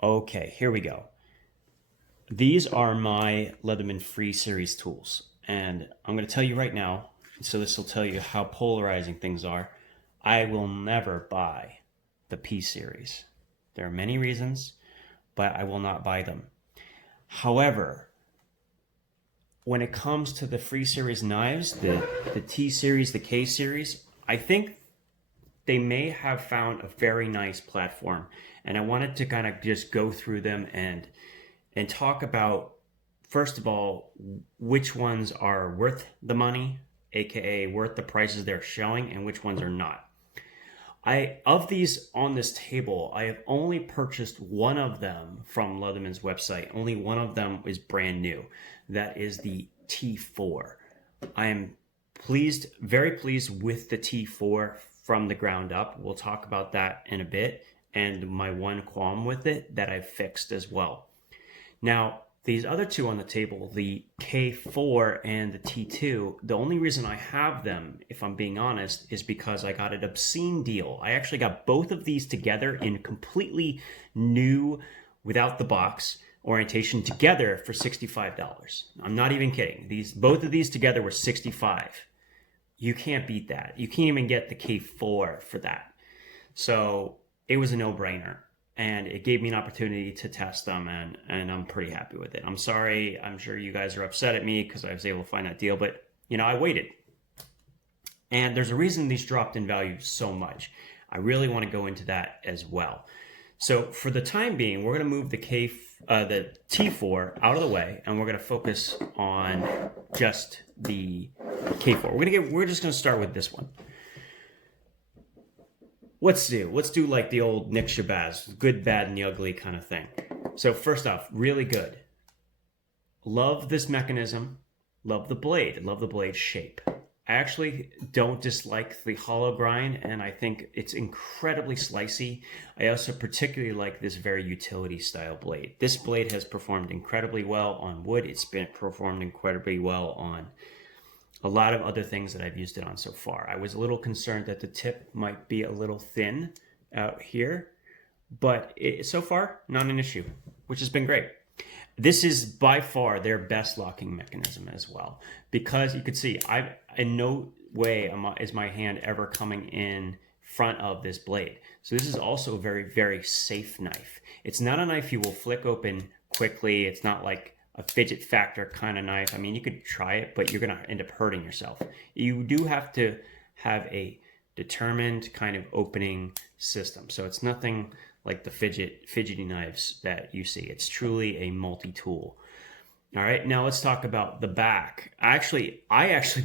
Okay, here we go. These are my Leatherman Free Series tools. And I'm going to tell you right now, so this will tell you how polarizing things are. I will never buy the P Series. There are many reasons, but I will not buy them. However, when it comes to the Free Series knives, the T Series, the K Series, I think they may have found a very nice platform. And I wanted to kind of just go through them and talk about, first of all, which ones are worth the money, aka worth the prices they're showing, and which ones are not. I of these on this table, I have only purchased one of them from Leatherman's website. Only one of them is brand new. That is the T4. I am very pleased with the T4 from the ground up. We'll talk about that in a bit, and my one qualm with it that I've fixed as well. Now, these other two on the table, the K4 and the T2, the only reason I have them, if I'm being honest, is because I got an obscene deal. I actually got both of these together in completely new, without the box, orientation together for $65. I'm not even kidding. Both of these together were $65. You can't beat that. You can't even get the K4 for that. So it was a no-brainer. And it gave me an opportunity to test them, and I'm pretty happy with it. I'm sorry, I'm sure you guys are upset at me because I was able to find that deal, but I waited. And there's a reason these dropped in value so much. I really want to go into that as well. So for the time being, we're going to move the T4 out of the way, and we're going to focus on just the K4. We're just going to start with this one. Let's do like the old Nick Shabazz, good, bad, and the ugly kind of thing. So first off, really good. Love this mechanism. Love the blade. Love the blade shape. I actually don't dislike the hollow grind, and I think it's incredibly slicey. I also particularly like this very utility style blade. This blade has performed incredibly well on wood. It's been performed incredibly well on a lot of other things that I've used it on so far. I was a little concerned that the tip might be a little thin out here, but so far, not an issue, which has been great. This is by far their best locking mechanism as well, because you could see, in no way is my hand ever coming in front of this blade. So this is also a very, very safe knife. It's not a knife you will flick open quickly. It's not like a fidget factor kind of knife. I mean, you could try it, but you're going to end up hurting yourself. You do have to have a determined kind of opening system. So it's nothing like the fidgety knives that you see. It's truly a multi-tool. All right, now let's talk about the back. I actually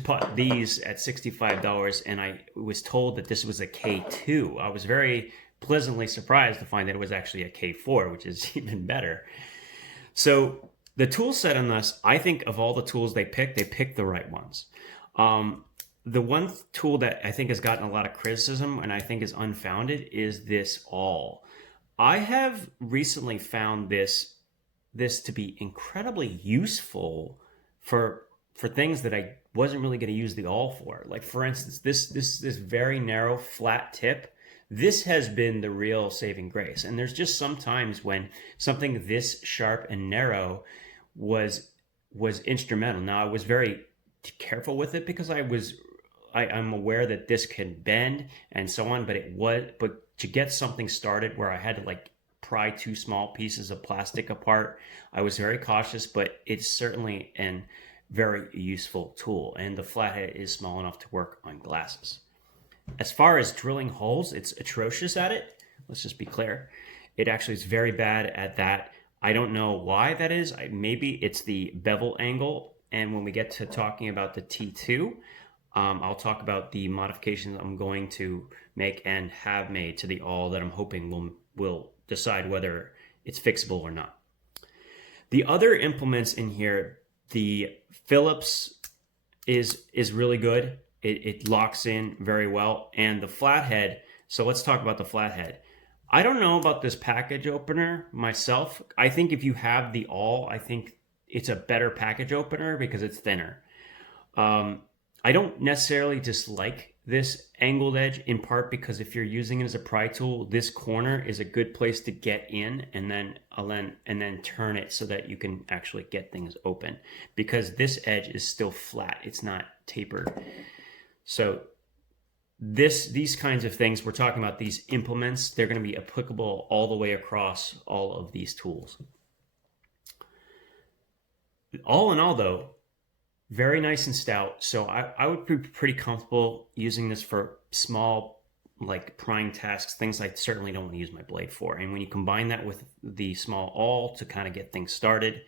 bought these at $65, and I was told that this was a K2. I was very pleasantly surprised to find that it was actually a K4, which is even better. So the tool set on this, I think of all the tools they picked the right ones. The one tool that I think has gotten a lot of criticism and I think is unfounded is this awl. I have recently found this to be incredibly useful for things that I wasn't really going to use the awl for. Like for instance, this very narrow flat tip. This has been the real saving grace. And there's just some times when something this sharp and narrow was instrumental. Now I was very careful with it because I'm aware that this can bend and so on, but to get something started where I had to like pry two small pieces of plastic apart, I was very cautious, but it's certainly a very useful tool, and the flathead is small enough to work on glasses. As far as drilling holes, it's atrocious at it. Let's just be clear. It actually is very bad at that. I don't know why that is. Maybe it's the bevel angle. And when we get to talking about the T2, I'll talk about the modifications I'm going to make and have made to the awl that I'm hoping will decide whether it's fixable or not. The other implements in here, the Phillips is really good. It locks in very well. And the flathead, so let's talk about the flathead. I don't know about this package opener myself. I think if you have the awl, I think it's a better package opener because it's thinner. I don't necessarily dislike this angled edge in part because if you're using it as a pry tool, this corner is a good place to get in and then turn it so that you can actually get things open, because this edge is still flat. It's not tapered. So these kinds of things, we're talking about these implements, they're going to be applicable all the way across all of these tools. All in all, though, very nice and stout. So I would be pretty comfortable using this for small, like prying tasks, things I certainly don't want to use my blade for. And when you combine that with the small awl to kind of get things started,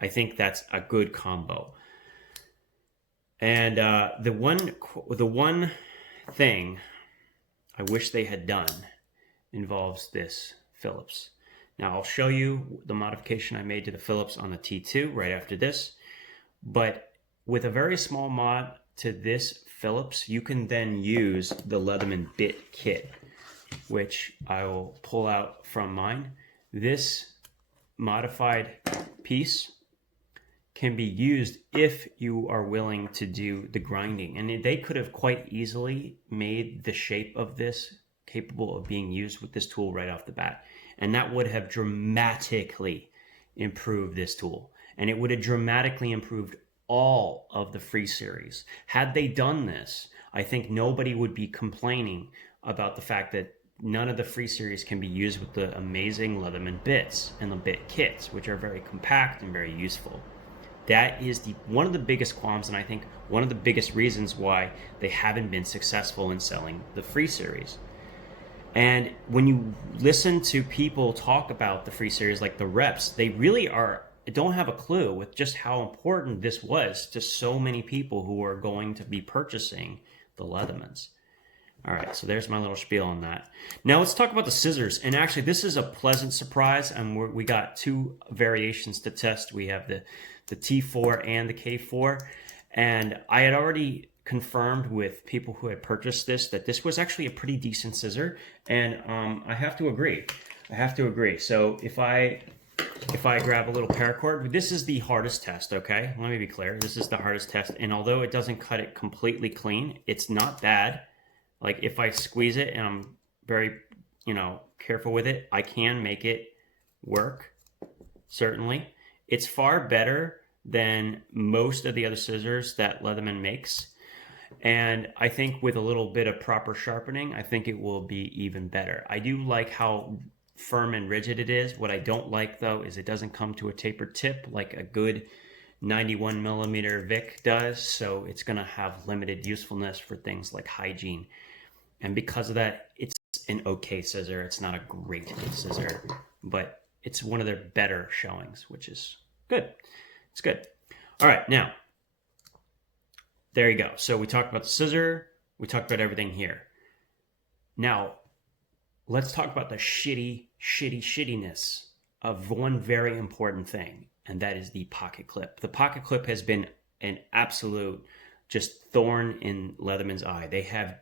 I think that's a good combo. And the one thing I wish they had done involves this Phillips. Now I'll show you the modification I made to the Phillips on the T2 right after this. But with a very small mod to this Phillips, you can then use the Leatherman bit kit, which I will pull out from mine. This modified piece can be used if you are willing to do the grinding. And they could have quite easily made the shape of this capable of being used with this tool right off the bat. And that would have dramatically improved this tool. And it would have dramatically improved all of the free series. Had they done this, I think nobody would be complaining about the fact that none of the free series can be used with the amazing Leatherman bits and the bit kits, which are very compact and very useful. That is one of the biggest qualms, and I think one of the biggest reasons why they haven't been successful in selling the free series. And when you listen to people talk about the free series, like the reps, they really don't have a clue with just how important this was to so many people who are going to be purchasing the Leathermans. All right, so there's my little spiel on that. Now let's talk about the scissors. And actually, this is a pleasant surprise. And we got two variations to test. We have the T4 and the K4. And I had already confirmed with people who had purchased this that this was actually a pretty decent scissor. And I have to agree. So if I grab a little paracord, this is the hardest test, okay? Let me be clear. This is the hardest test. And although it doesn't cut it completely clean, it's not bad. Like if I squeeze it and I'm very, careful with it, I can make it work, certainly. It's far better than most of the other scissors that Leatherman makes. And I think with a little bit of proper sharpening, I think it will be even better. I do like how firm and rigid it is. What I don't like, though, is it doesn't come to a tapered tip like a good 91 millimeter Vic does. So it's going to have limited usefulness for things like hygiene. And because of that, it's an okay scissor. It's not a great scissor, but it's one of their better showings, which is good. It's good. All right, now, there you go. So we talked about the scissor. We talked about everything here. Now, let's talk about the shittiness of one very important thing, and that is the pocket clip. The pocket clip has been an absolute just thorn in Leatherman's eye. They have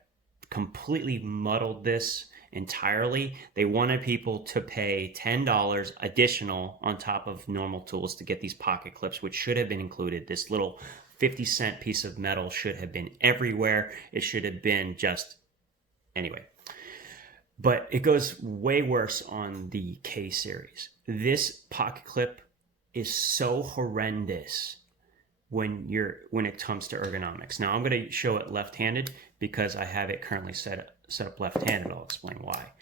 completely muddled this entirely. They wanted people to pay $10 additional on top of normal tools to get these pocket clips, which should have been included. This little 50-cent piece of metal should have been everywhere. It should have been just anyway. But it goes way worse on the K series. This pocket clip is so horrendous when it comes to ergonomics. Now I'm going to show it left-handed because I have it currently set up left-handed. I'll explain why.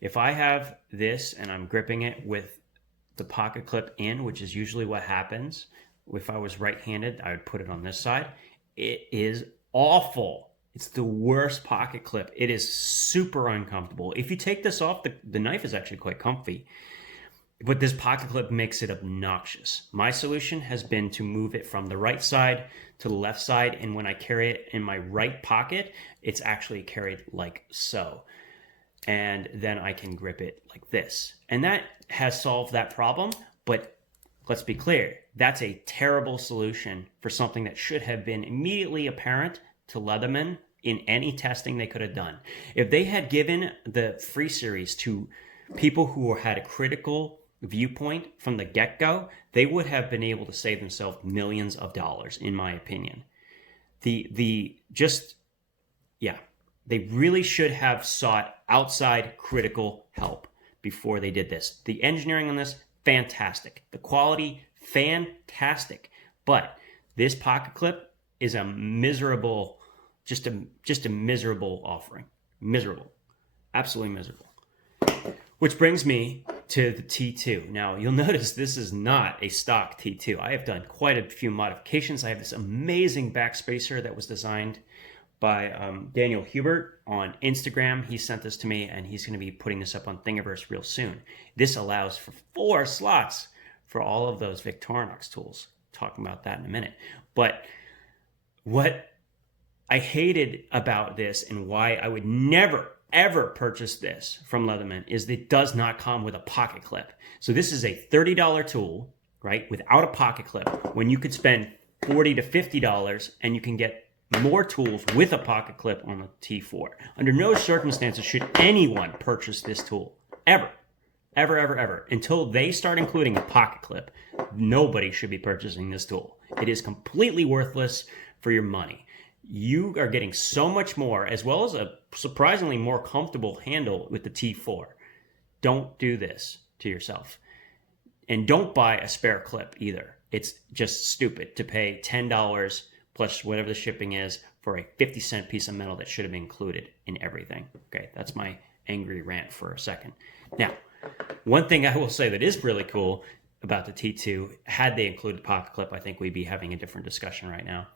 If I have this and I'm gripping it with the pocket clip in, which is usually what happens. If I was right-handed, I would put it on this side. It is awful. It's the worst pocket clip. It is super uncomfortable. If you take this off, the knife is actually quite comfy. But this pocket clip makes it obnoxious. My solution has been to move it from the right side to the left side. And when I carry it in my right pocket, it's actually carried like so. And then I can grip it like this. And that has solved that problem. But let's be clear, that's a terrible solution for something that should have been immediately apparent to Leatherman in any testing they could have done. If they had given the free series to people who had a critical viewpoint from the get-go, they would have been able to save themselves millions of dollars, in my opinion. They really should have sought outside critical help before they did this. The engineering on this, fantastic. The quality, fantastic. But this pocket clip is a miserable, just a miserable offering. Miserable. Absolutely miserable. Which brings me to the T2. Now, you'll notice this is not a stock T2. I have done quite a few modifications. I have this amazing backspacer that was designed by Daniel Hubert on Instagram. He sent this to me, and he's going to be putting this up on Thingiverse real soon. This allows for 4 slots for all of those Victorinox tools. Talking about that in a minute. But what I hated about this and why I would never, ever purchase this from Leatherman is that it does not come with a pocket clip. So this is a $30 tool, right, without a pocket clip, when you could spend $40 to $50 and you can get more tools with a pocket clip on the T4. Under no circumstances should anyone purchase this tool, ever. Ever, ever, ever. Until they start including a pocket clip, nobody should be purchasing this tool. It is completely worthless for your money. You are getting so much more, as well as a surprisingly more comfortable handle with the T4. Don't do this to yourself. And don't buy a spare clip either. It's just stupid to pay $10 plus whatever the shipping is for a 50-cent piece of metal that should have been included in everything. Okay, that's my angry rant for a second. Now, one thing I will say that is really cool about the T2, had they included pocket clip, I think we'd be having a different discussion right now.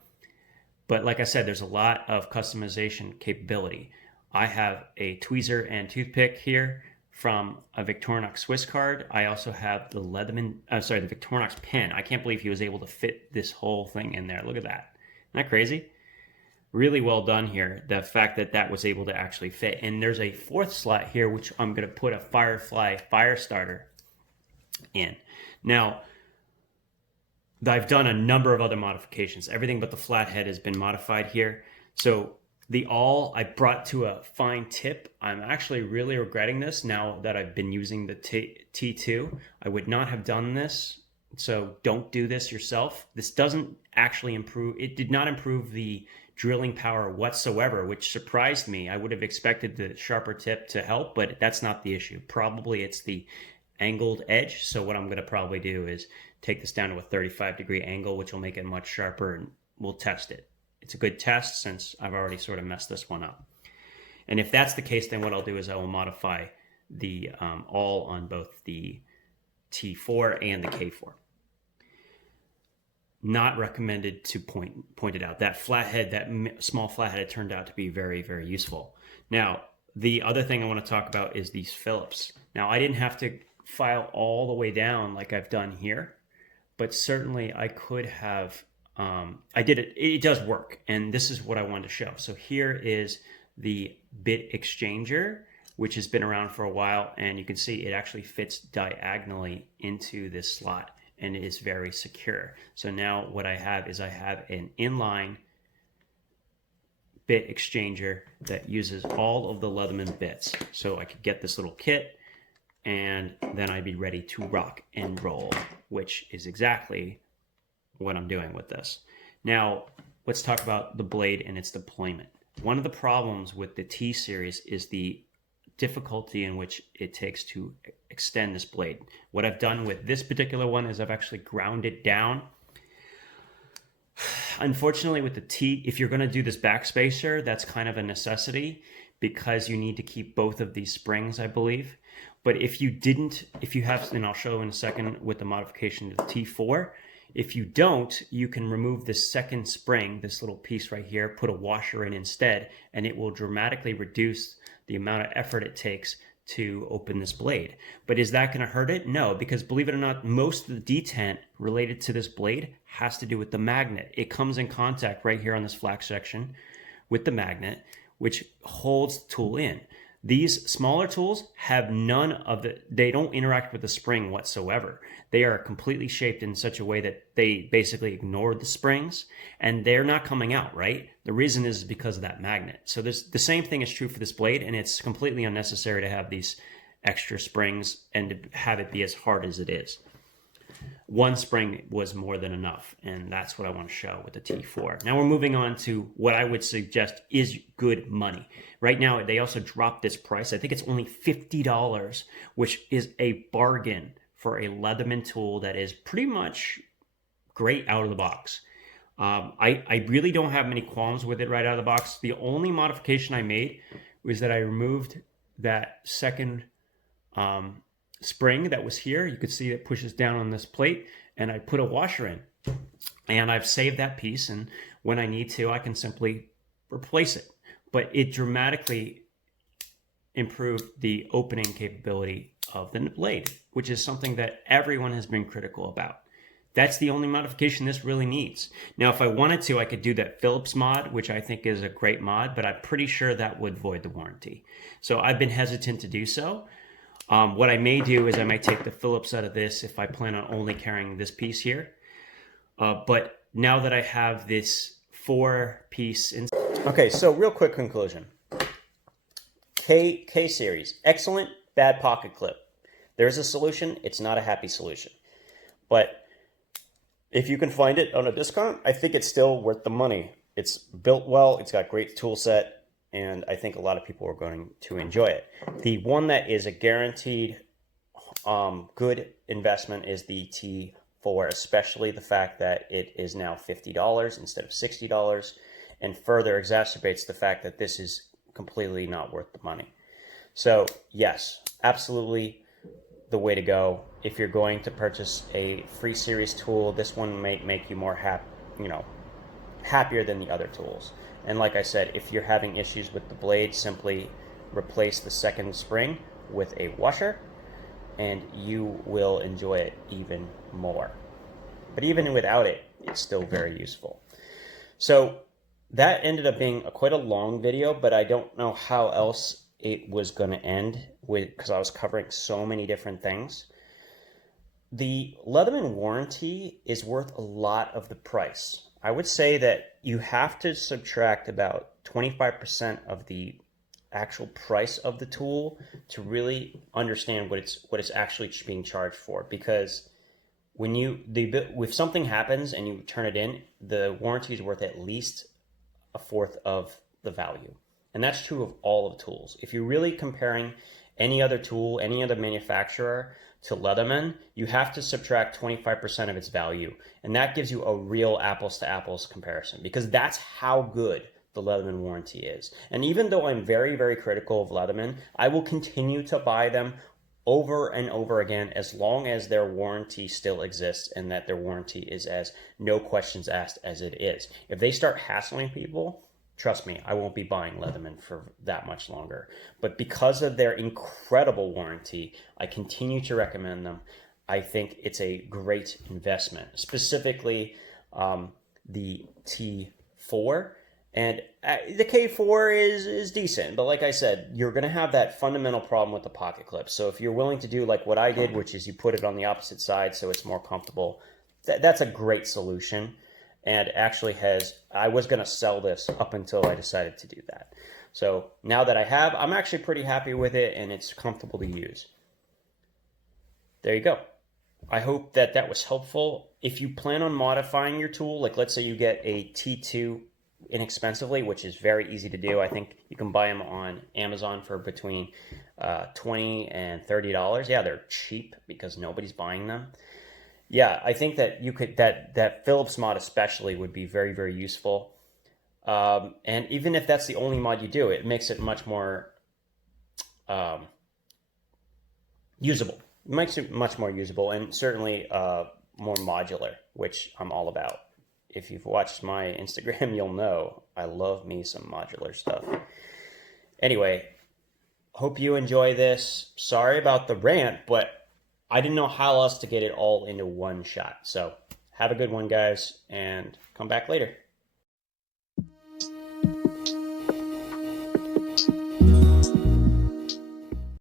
But like I said, there's a lot of customization capability. I have a tweezer and toothpick here from a Victorinox Swiss card. I also have the the Victorinox pen. I can't believe he was able to fit this whole thing in there. Look at that. Isn't that crazy? Really well done here. The fact that that was able to actually fit. And there's a 4th slot here, which I'm going to put a Firefly fire starter in. Now, I've done a number of other modifications. Everything but the flathead has been modified here. So the awl I brought to a fine tip. I'm actually really regretting this now that I've been using the T2. I would not have done this. So don't do this yourself. This doesn't actually improve. It did not improve the drilling power whatsoever, which surprised me. I would have expected the sharper tip to help, but that's not the issue. Probably it's the angled edge. So what I'm going to probably do is take this down to a 35-degree angle, which will make it much sharper, and we'll test it. It's a good test since I've already sort of messed this one up. And if that's the case, then what I'll do is I will modify the awl on both the T4 and the K4. Not recommended to point it out. That flathead, that small flathead, turned out to be very, very useful. Now, the other thing I want to talk about is these Phillips. Now, I didn't have to file all the way down like I've done here, but certainly I could have. I did it. It does work, and this is what I wanted to show. So here is the bit exchanger, which has been around for a while, and you can see it actually fits diagonally into this slot. And it is very secure. So now what I have is I have an inline bit exchanger that uses all of the Leatherman bits. So I could get this little kit and then I'd be ready to rock and roll, which is exactly what I'm doing with this. Now, let's talk about the blade and its deployment. One of the problems with the T series is the difficulty in which it takes to extend this blade. What I've done with this particular one is I've actually ground it down. Unfortunately, with the T, if you're going to do this backspacer, that's kind of a necessity because you need to keep both of these springs, I believe. But if you have, and I'll show in a second with the modification to the T4, if you don't, you can remove this second spring, this little piece right here, put a washer in instead, and it will dramatically reduce the amount of effort it takes to open this blade. But is that going to hurt it? No, because believe it or not, most of the detent related to this blade has to do with the magnet. It comes in contact right here on this flax section with the magnet, which holds the tool in. These smaller tools have none of they don't interact with the spring whatsoever. They are completely shaped in such a way that they basically ignore the springs and they're not coming out, right? The reason is because of that magnet. So the same thing is true for this blade, and it's completely unnecessary to have these extra springs and to have it be as hard as it is. one spring was more than enough, and that's what I want to show with the T4. Now we're moving on to what I would suggest is good money. Right now, they also dropped this price. I think it's only $50, which is a bargain for a Leatherman tool that is pretty much great out of the box. I really don't have many qualms with it right out of the box. The only modification I made was that I removed that second spring that was here. You could see it pushes down on this plate, and I put a washer in, and I've saved that piece, and when I need to, I can simply replace it. But it dramatically improved the opening capability of the blade, which is something that everyone has been critical about. That's the only modification this really needs. Now, if I wanted to, I could do that Phillips mod, which I think is a great mod, but I'm pretty sure that would void the warranty. So I've been hesitant to do so. What I may do is I might take the Phillips out of this if I plan on only carrying this piece here. But now that I have this 4-piece... Okay, so real quick conclusion. K series, excellent, bad pocket clip. There's a solution. It's not a happy solution. But if you can find it on a discount, I think it's still worth the money. It's built well. It's got great tool set. And I think a lot of people are going to enjoy it. The one that is a guaranteed good investment is the T4, especially the fact that it is now $50 instead of $60, and further exacerbates the fact that this is completely not worth the money. So yes, absolutely the way to go. If you're going to purchase a free series tool, this one may make you more happier than the other tools. And like I said, if you're having issues with the blade, simply replace the second spring with a washer and you will enjoy it even more. But even without it, it's still very useful. So that ended up being quite a long video, but I don't know how else it was going to end because I was covering so many different things. The Leatherman warranty is worth a lot of the price. I would say that you have to subtract about 25% of the actual price of the tool to really understand what it's actually being charged for. Because when if something happens and you turn it in, the warranty is worth at least a fourth of the value. And that's true of all of tools. If you're really comparing any other tool, any other manufacturer to Leatherman, you have to subtract 25% of its value. And that gives you a real apples to apples comparison, because that's how good the Leatherman warranty is. And even though I'm very, very critical of Leatherman, I will continue to buy them over and over again as long as their warranty still exists and that their warranty is as no questions asked as it is. If they start hassling people, trust me, I won't be buying Leatherman for that much longer. But because of their incredible warranty, I continue to recommend them. I think it's a great investment, specifically the T4. And the K4 is decent, but like I said, you're going to have that fundamental problem with the pocket clip. So if you're willing to do like what I did, which is you put it on the opposite side so it's more comfortable, that's a great solution. And actually I was going to sell this up until I decided to do that. So now that I have, I'm actually pretty happy with it and it's comfortable to use. There you go. I hope that was helpful. If you plan on modifying your tool, like let's say you get a T2 inexpensively, which is very easy to do. I think you can buy them on Amazon for between $20 and $30. Yeah, they're cheap because nobody's buying them. Yeah, I think that you could that Phillips mod especially would be very, very useful. And even if that's the only mod you do, it makes it much more usable. It makes it much more usable and certainly more modular, which I'm all about. If you've watched my Instagram, you'll know I love me some modular stuff. Anyway, hope you enjoy this. Sorry about the rant, but I didn't know how else to get it all into one shot. So have a good one, guys, and come back later.